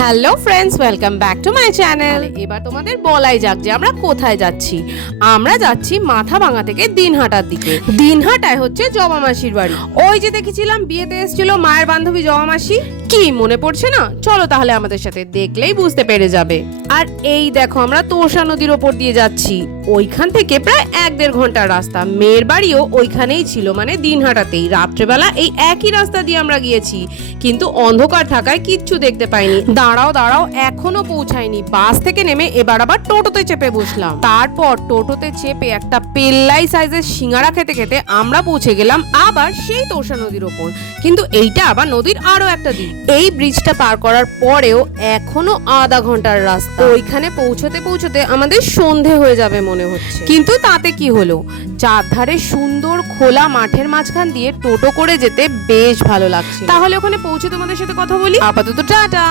Hello friends, welcome back to my channel. এবার তোমাদের বলাই যাক যে আমরা কোথায় যাচ্ছি। আমরা যাচ্ছি মাথাভাঙা থেকে দিনহাটার দিকে। দিনহাটায় হচ্ছে জবা মাসির বাড়ি। ওই যে দেখেছিলাম বিয়েতে এসেছিল মায়ের বান্ধবী জবা মাসি, কি মনে পড়ছে না? চলো তাহলে আমাদের সাথে, দেখলেই বুঝতে পেরে যাবে। আর এই দেখো আমরা তোষা নদীর ওপর দিয়ে যাচ্ছি। ওইখান থেকে প্রায় 1-1.5 ঘন্টার রাস্তা। মেয়ের বাড়িও ওইখানেই ছিল, মানে দিনহাটাতেই। রাত্রেবেলা এই একই রাস্তা দিয়ে আমরা গিয়েছি, কিন্তু অন্ধকার থাকায় কিচ্ছু দেখতে পাইনি। দাঁড়াও এখনো পৌঁছায়নি। বাস থেকে নেমে এবার আবার টোটোতে চেপে বসলাম। তারপর টোটোতে চেপে একটা পেল্লাই সাইজের সিঙ্গারা খেতে খেতে আমরা পৌঁছে গেলাম আবার সেই তোষা নদীর ওপর, কিন্তু এইটা আবার নদীর আরো একটা দিক। এই ব্রিজটা পার করার পরেও এখনো আধা ঘন্টার রাস্তা। ওইখানে পৌঁছতে পৌঁছতে আমাদের সন্ধে হয়ে যাবে মনে হচ্ছে, কিন্তু তাতে কি হলো, চারধারে সুন্দর খোলা মাঠের মাঝখান দিয়ে টোটো করে যেতে বেশ ভালো লাগছে। তাহলে ওখানে পৌঁছে তোমাদের সাথে কথা বলি। আপাতত টাটা।